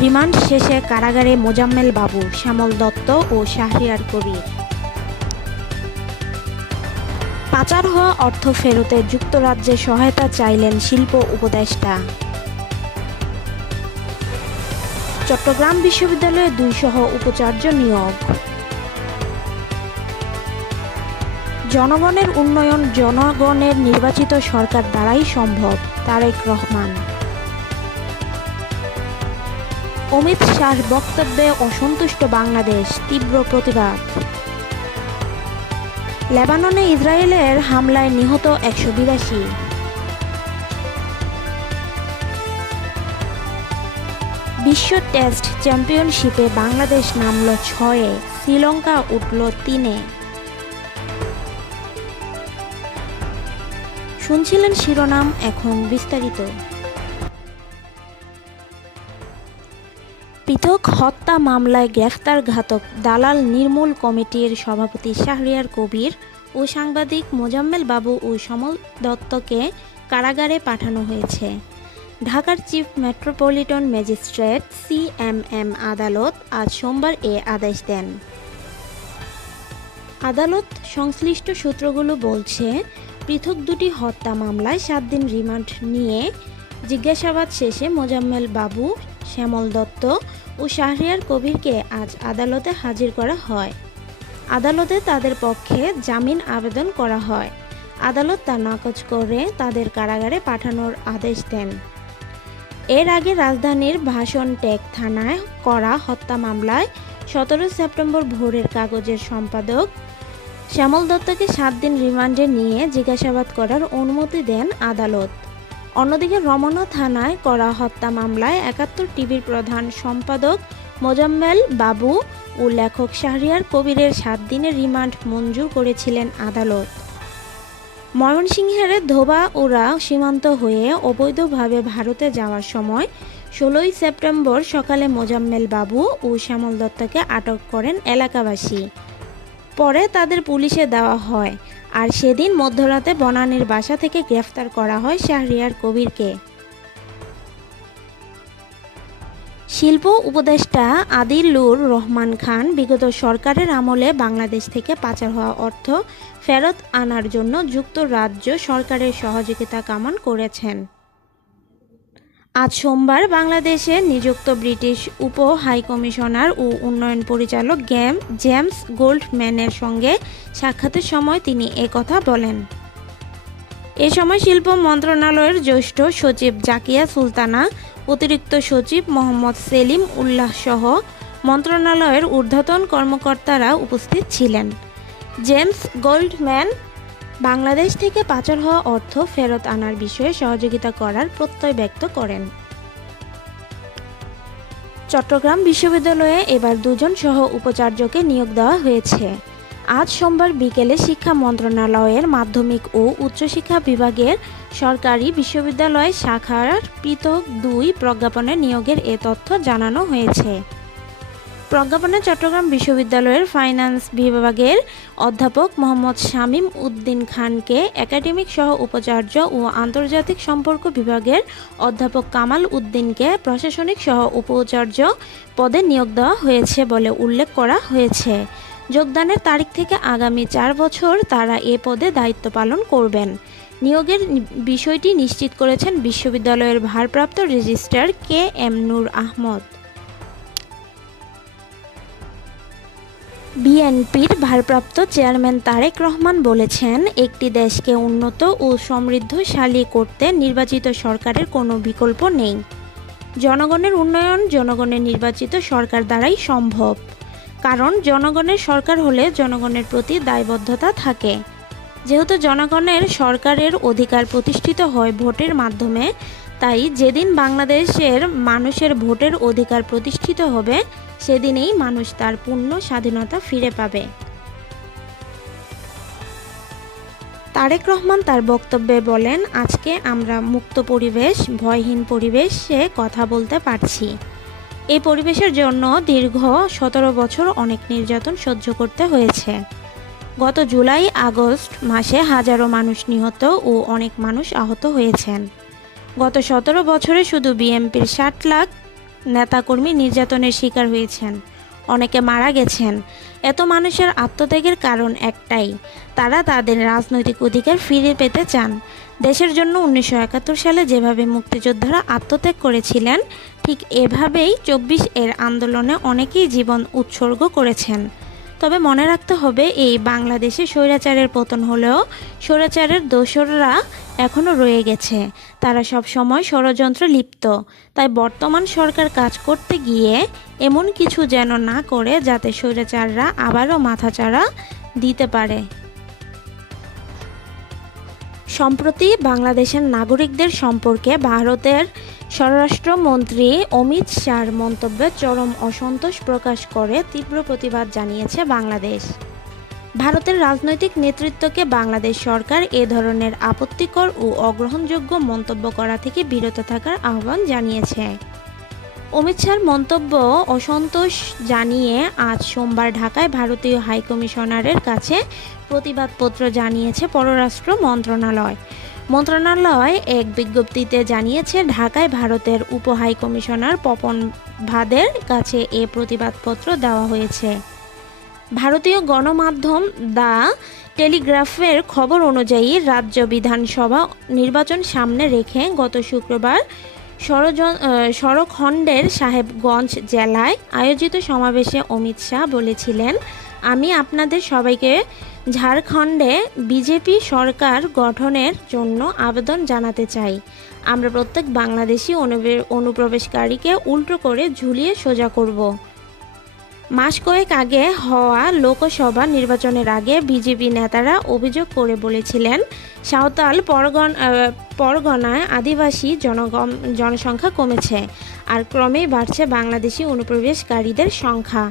Remand শেষে কারাগারে মোজাম্মেল বাবু, শ্যামল দত্ত ও শাহরিয়ার কবির। পাচার হওয়া অর্থ ফেরতে যুক্তরাজ্যে সহায়তা চাইলেন শিল্প উপদেষ্টা। চট্টগ্রাম বিশ্ববিদ্যালয়ে 2 সহ উপাচার্য নিয়োগ। জনগণের উন্নয়ন জনগণের নির্বাচিত সরকার দ্বারাই সম্ভব, তারেক রহমান। অমিত শাহর বক্তব্যে অসন্তুষ্ট বাংলাদেশ, তীব্র প্রতিবাদ। লেবাননে ইসরায়েলের হামলায় নিহত 182। বিশ্ব টেস্ট চ্যাম্পিয়নশিপে বাংলাদেশ নামল 6-এ, শ্রীলঙ্কা উঠল 3-এ। শুনছিলেন শিরোনাম, এখন বিস্তারিত। পৃথক হত্যা মামলায় গ্রেফতারঘাতক দালাল নির্মূল কমিটির সভাপতি শাহরিয়ার কবির ও সাংবাদিক মোজাম্মেল বাবু ও শ্যামল দত্তকে কারাগারে পাঠানো হয়েছে। ঢাকার চিফ মেট্রোপলিটন ম্যাজিস্ট্রেট CMM আদালত আজ সোমবার এ আদেশ দেন। আদালত সংশ্লিষ্ট সূত্রগুলো বলছে, পৃথক দুটি হত্যা মামলায় 7 দিন রিমান্ড নিয়ে জিজ্ঞাসাবাদ শেষে মোজাম্মেল বাবু, শ্যামল দত্ত ও শাহরিয়ার কবিরকে আজ আদালতে হাজির করা হয়। আদালতে তাদের পক্ষে জামিন আবেদন করা হয়। আদালত তা নাকচ করে তাদের কারাগারে পাঠানোর আদেশ দেন। এর আগে রাজধানীর ভাষণটেক থানায় করা হত্যা মামলায় 17 সেপ্টেম্বর ভোরের কাগজের সম্পাদক শ্যামল দত্তকে 7 দিন রিমান্ডে নিয়ে জিজ্ঞাসাবাদ করার অনুমতি দেন আদালত। অন্যদিকে রমনা থানায় করা হত্যা মামলায় 71 টিভির প্রধান সম্পাদক মোজাম্মেল বাবু ও লেখক শাহরিয়ার কবিরের 7 দিনের রিমান্ড মঞ্জুর করেছিলেন আদালত। ময়মনসিংহের ধোবাউড়া সীমান্ত হয়ে অবৈধভাবে ভারতে যাওয়ার সময় 16 সেপ্টেম্বর সকালে মোজাম্মেল বাবু ও শ্যামল দত্তকে আটক করেন এলাকাবাসী। পরে তাদের পুলিশে দেওয়া হয়, আর সেদিন মধ্যরাতে বনানীর বাসা থেকে গ্রেফতার করা হয় শাহরিয়ার কবিরকে। শিল্প উপদেষ্টা আদিলুর রহমান খান বিগত সরকারের আমলে বাংলাদেশ থেকে পাচার হওয়া অর্থ ফেরত আনার জন্য যুক্তরাজ্য সরকারের সহযোগিতা কামনা করেছেন। আজ সোমবার বাংলাদেশে নিযুক্ত ব্রিটিশ উপ হাইকমিশনার ও উন্নয়ন পরিচালক জেমস গোল্ডম্যানের সঙ্গে সাক্ষাতের সময় তিনি একথা বলেন। এ সময় শিল্প মন্ত্রণালয়ের জ্যেষ্ঠ সচিব জাকিয়া সুলতানা, অতিরিক্ত সচিব মোহাম্মদ সেলিম উল্লাহ সহ মন্ত্রণালয়ের ঊর্ধ্বতন কর্মকর্তারা উপস্থিত ছিলেন। জেমস গোল্ডম্যান বাংলাদেশ থেকে পাচার হওয়া অর্থ ফেরত আনার বিষয়ে সহযোগিতা করার প্রত্যয় ব্যক্ত করেন। চট্টগ্রাম বিশ্ববিদ্যালয়ে এবার 2 জন সহ উপাচার্যকে নিয়োগ দেওয়া হয়েছে। আজ সোমবার বিকেলে শিক্ষা মন্ত্রণালয়ের মাধ্যমিক ও উচ্চশিক্ষা বিভাগের সরকারি বিশ্ববিদ্যালয় শাখার পৃথক 2 প্রজ্ঞাপনে নিয়োগের এ তথ্য জানানো হয়েছে। প্রজ্ঞাপনে চট্টগ্রাম বিশ্ববিদ্যালয়ের ফাইন্যান্স বিভাগের অধ্যাপক মোহাম্মদ শামীম উদ্দিন খানকে একাডেমিক সহ উপাচার্য ও আন্তর্জাতিক সম্পর্ক বিভাগের অধ্যাপক কামাল উদ্দিনকে প্রশাসনিক সহ উপাচার্য পদে নিয়োগ দেওয়া হয়েছে বলে উল্লেখ করা হয়েছে। যোগদানের তারিখ থেকে আগামী 4 বছর তারা এ পদে দায়িত্ব পালন করবেন। নিয়োগের বিষয়টি নিশ্চিত করেছেন বিশ্ববিদ্যালয়ের ভারপ্রাপ্ত রেজিস্ট্রার KM নূর আহমদ। বিএনপির ভারপ্রাপ্ত চেয়ারম্যান তারেক রহমান বলেছেন, একটি দেশকে উন্নত ও সমৃদ্ধশালী করতে নির্বাচিত সরকারের কোনো বিকল্প নেই। জনগণের উন্নয়ন জনগণের নির্বাচিত সরকার দ্বারাই সম্ভব। কারণ জনগণের সরকার হলে জনগণের প্রতি দায়বদ্ধতা থাকে। যেহেতু জনগণের সরকারের অধিকার প্রতিষ্ঠিত হয় ভোটের মাধ্যমে, তাই যেদিন বাংলাদেশের মানুষের ভোটের অধিকার প্রতিষ্ঠিত হবে সেদিনেই মানুষ তার পূর্ণ স্বাধীনতা ফিরে পাবে। তারেক রহমান তার বক্তব্যে বলেন, আজকে আমরা মুক্ত পরিবেশ, ভয়হীন পরিবেশে কথা বলতে পারছি। এই পরিবেশের জন্য দীর্ঘ 17 বছর অনেক নির্যাতন সহ্য করতে হয়েছে। গত জুলাই আগস্ট মাসে হাজারো মানুষ নিহত ও অনেক মানুষ আহত হয়েছেন। গত 17 বছরে শুধু বিএনপির 60 লাখ নেতাকর্মী নির্যাতনের শিকার হয়েছেন, অনেকে মারা গেছেন। এত মানুষের আত্মত্যাগের কারণ একটাই, তারা তাদের রাজনৈতিক অধিকার ফিরে পেতে চান। দেশের জন্য 1971 সালে যেভাবে মুক্তিযোদ্ধারা আত্মত্যাগ করেছিলেন, ঠিক এভাবেই 24 আন্দোলনে অনেকেই জীবন উৎসর্গ করেছেন। তবে মনে রাখতে হবে, এই বাংলাদেশে স্বৈরাচারের পতন হলেও স্বৈরাচারের দোসররা এখনও রয়ে গেছে। তারা সব সময় ষড়যন্ত্রে লিপ্ত। তাই বর্তমান সরকার কাজ করতে গিয়ে এমন কিছু যেন না করে যাতে স্বৈরাচাররা আবারও মাথাচাড়া দিতে পারে। সম্প্রতি বাংলাদেশের নাগরিকদের সম্পর্কে ভারতের স্বরাষ্ট্রমন্ত্রী অমিত শাহর মন্তব্যে চরম অসন্তোষ প্রকাশ করে তীব্র প্রতিবাদ জানিয়েছে বাংলাদেশ। ভারতের রাজনৈতিক নেতৃত্বকে বাংলাদেশ সরকার এ ধরনের আপত্তিকর ও অগ্রহণযোগ্য মন্তব্য করা থেকে বিরত থাকার আহ্বান জানিয়েছে। অমিত শাহর মন্তব্য অসন্তোষ জানিয়ে আজ সোমবার ঢাকায় ভারতীয় হাইকমিশনারের কাছে প্রতিবাদপত্র জানিয়েছে পররাষ্ট্র মন্ত্রণালয়। মন্ত্রণালয় এক বিজ্ঞপ্তিতে জানিয়েছে, ঢাকায় ভারতের উপ হাইকমিশনার পপন ভাদের কাছে এ প্রতিবাদপত্র দেওয়া হয়েছে। ভারতীয় গণমাধ্যম দ্য টেলিগ্রাফের খবর অনুযায়ী রাজ্য বিধানসভা নির্বাচন সামনে রেখে গত শুক্রবার সড়কখণ্ডের সাহেবগঞ্জ জেলায় আয়োজিত সমাবেশে অমিত শাহ বলেছিলেন, আমি আপনাদের সবাইকে ঝাড়খণ্ডে বিজেপি সরকার গঠনের জন্য আবেদন জানাতে চাই। আমরা প্রত্যেক বাংলাদেশি অনুপ্রবেশকারীকে উল্টো করে ঝুলিয়ে সোজা করব। মাস কয়েক আগে হওয়া লোকসভা নির্বাচনের আগে বিজেপি নেতারা অভিযোগ করে বলেছিলেন, সাঁওতাল পরগনায় আদিবাসী জনসংখ্যা কমেছে আর ক্রমেই বাড়ছে বাংলাদেশি অনুপ্রবেশকারীদের সংখ্যা।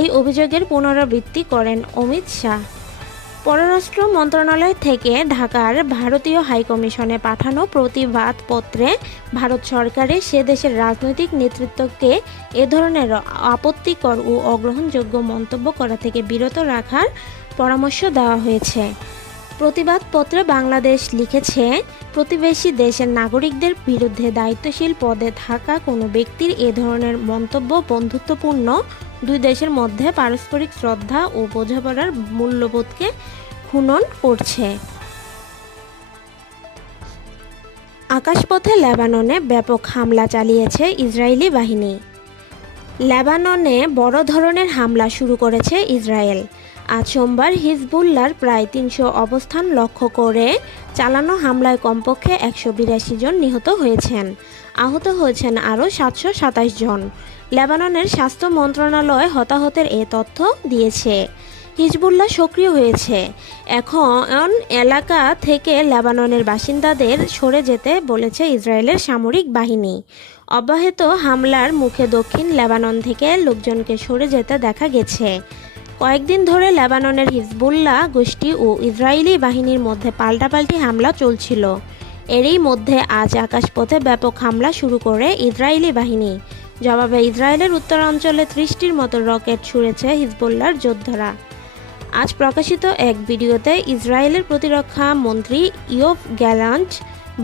এই অভিযোগের পুনরাবৃত্তি করেন অমিত শাহ। পররাষ্ট্র মন্ত্রণালয় থেকে ঢাকার ভারতীয় হাইকমিশনে পাঠানো প্রতিবাদপত্রে ভারত সরকারের সে দেশের রাজনৈতিক নেতৃত্বকে এ ধরনের আপত্তিকর ও অগ্রহণযোগ্য মন্তব্য করা থেকে বিরত রাখার পরামর্শ দেওয়া হয়েছে। প্রতিবাদপত্রে বাংলাদেশ লিখেছে, প্রতিবেশী দেশের নাগরিকদের বিরুদ্ধে দায়িত্বশীল পদে থাকা কোনো ব্যক্তির এ ধরনের মন্তব্য বন্ধুত্বপূর্ণ দুই দেশের মধ্যে পারস্পরিক শ্রদ্ধা ও বোঝাপড়ার মূল্যবোধকে ক্ষুণ্ণ করছে। আকাশপথে লেবাননে ব্যাপক হামলা চালিয়েছে ইসরায়েলি বাহিনী। লেবাননে বড় ধরনের হামলা শুরু করেছে ইসরায়েল। আজ সোমবার হিজবুল্লাহর প্রায় 300 অবস্থান লক্ষ্য করে চালানো হামলায় কমপক্ষে 182 জন নিহত হয়েছেন। আহত হয়েছেন আরও 727 জন। লেবাননের স্বাস্থ্য মন্ত্রণালয় হতাহতের এ তথ্য দিয়েছে। হিজবুল্লাহ সক্রিয় হয়েছে। এখন এলাকা থেকে লেবাননের বাসিন্দাদের সরে যেতে বলেছে ইসরায়েলের সামরিক বাহিনী। অব্যাহত হামলার মুখে দক্ষিণ লেবানন থেকে লোকজনকে সরে যেতে দেখা গেছে। কয়েকদিন ধরে লেবাননের হিজবুল্লাহ গোষ্ঠী ও ইসরায়েলি বাহিনীর মধ্যে পাল্টাপাল্টি হামলা চলছিল। এরই মধ্যে আজ আকাশপথে ব্যাপক হামলা শুরু করে ইসরায়েলি বাহিনী। জবাবে ইসরায়েলের উত্তরাঞ্চলে 30টির মতো রকেট ছুঁড়েছে হিজবুল্লাহর যোদ্ধারা। আজ প্রকাশিত এক ভিডিওতে ইসরায়েলের প্রতিরক্ষা মন্ত্রী ইয়োভ গ্যালান্ট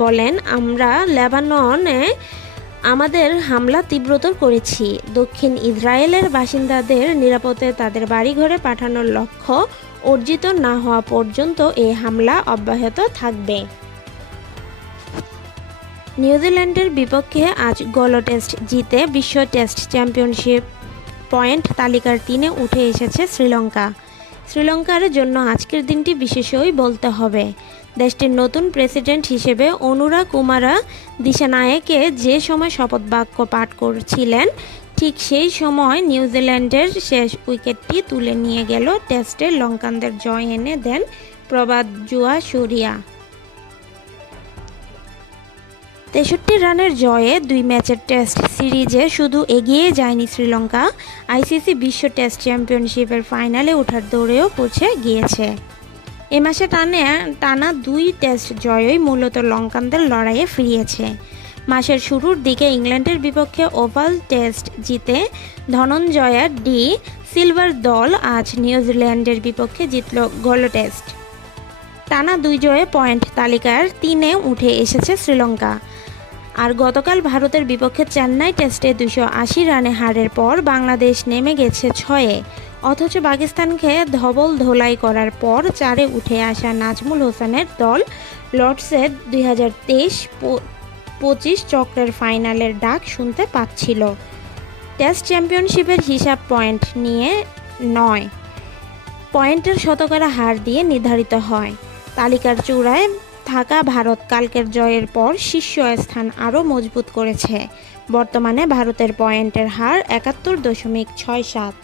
বলেন, আমরা লেবাননে আমাদের হামলা তীব্রতর করেছি। দক্ষিণ ইসরায়েলের বাসিন্দাদের নিরাপদে তাদের বাড়িঘরে পাঠানোর লক্ষ্য অর্জিত না হওয়া পর্যন্ত এই হামলা অব্যাহত থাকবে। নিউজিল্যান্ডের বিপক্ষে আজ গলো টেস্ট জিতে বিশ্ব টেস্ট চ্যাম্পিয়নশিপ পয়েন্ট তালিকার 3-এ উঠে এসেছে শ্রীলঙ্কা। শ্রীলঙ্কার জন্য আজকের দিনটি বিশেষই বলতে হবে। দেশটির নতুন প্রেসিডেন্ট হিসেবে অনুরা কুমারা দিশানায়েকে যে সময় শপথ বাক্য পাঠ করছিলেন, ঠিক সেই সময় নিউজিল্যান্ডের শেষ উইকেটটি তুলে নিয়ে গেল টেস্টে লঙ্কানদের জয় এনে দেন প্রবাদ জুয়াসুরিয়া। 63 রানের জয়ে 2 ম্যাচের টেস্ট সিরিজে শুধু এগিয়ে যায়নি শ্রীলঙ্কা, আইসিসি বিশ্ব টেস্ট চ্যাম্পিয়নশিপের ফাইনালে ওঠার দৌড়েও পৌঁছে গিয়েছে। এ মাসে টানা 2 টেস্ট জয়ই মূলত লঙ্কানদের লড়াইয়ে ফিরিয়েছে। মাসের শুরুর দিকে ইংল্যান্ডের বিপক্ষে ওভাল টেস্ট জিতে ধনঞ্জয়া ডি সিলভার দল আজ নিউজিল্যান্ডের বিপক্ষে জিতল গলো টেস্ট। টানা 2 জয়ে পয়েন্ট তালিকার 3-এ উঠে এসেছে শ্রীলঙ্কা। আর গতকাল ভারতের বিপক্ষে চেন্নাই টেস্টে 280 রানে হারের পর বাংলাদেশ নেমে গেছে 6-এ। অথচ পাকিস্তানকে ধবল ধোলাই করার পর 4-এ উঠে আসা নাজমুল হোসেনের দল লর্ডসে 2023-25 চক্রের ফাইনালের ডাক শুনতে পাচ্ছিল। টেস্ট চ্যাম্পিয়নশিপের হিসাব পয়েন্ট নিয়ে নয়, পয়েন্টের শতকরা হার দিয়ে নির্ধারিত হয়। তালিকার চূড়ায় থাকা ভারত কালকের জয়ের পর শীর্ষ স্থান আরও মজবুত করেছে। বর্তমানে ভারতের পয়েন্টের হার 71.67।